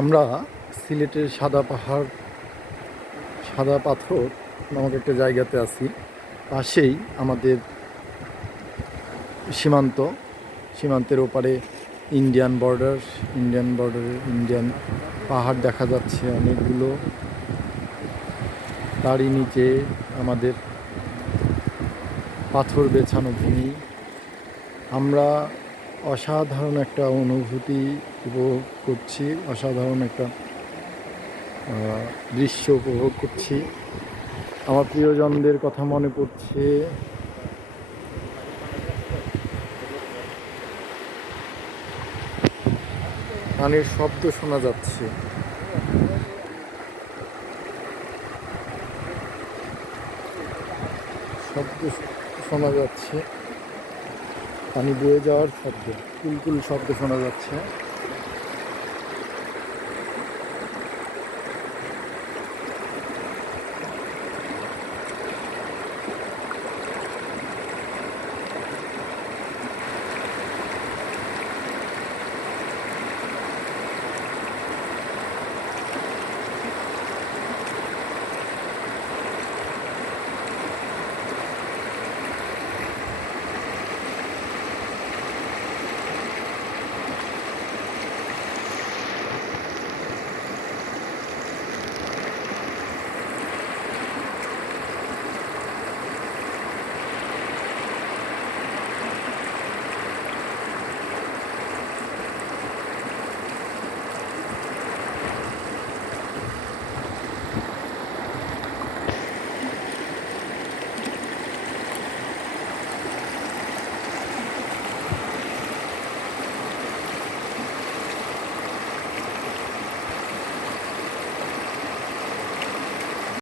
আমরা সিলেটের সাদা পাহাড়, সাদা পাথর নামক একটা জায়গাতে আছি। পাশেই আমাদের সীমান্তের ওপারে ইন্ডিয়ান বর্ডারে ইন্ডিয়ান পাহাড় দেখা যাচ্ছে অনেকগুলো। তারই নিচে আমাদের পাথর বেছানো ভূমি। আমরা অসাধারণ একটা অনুভূতি উপভোগ করছি, অসাধারণ একটা দৃশ্য উপভোগ করছি। আমার প্রিয়জনদের কথা মনে পড়ছে। পানির শব্দ শোনা যাচ্ছে। শব্দ শোনা যাচ্ছে, পানি বয়ে যাওয়ার শব্দ, কুলকুল শব্দ শোনা যাচ্ছে।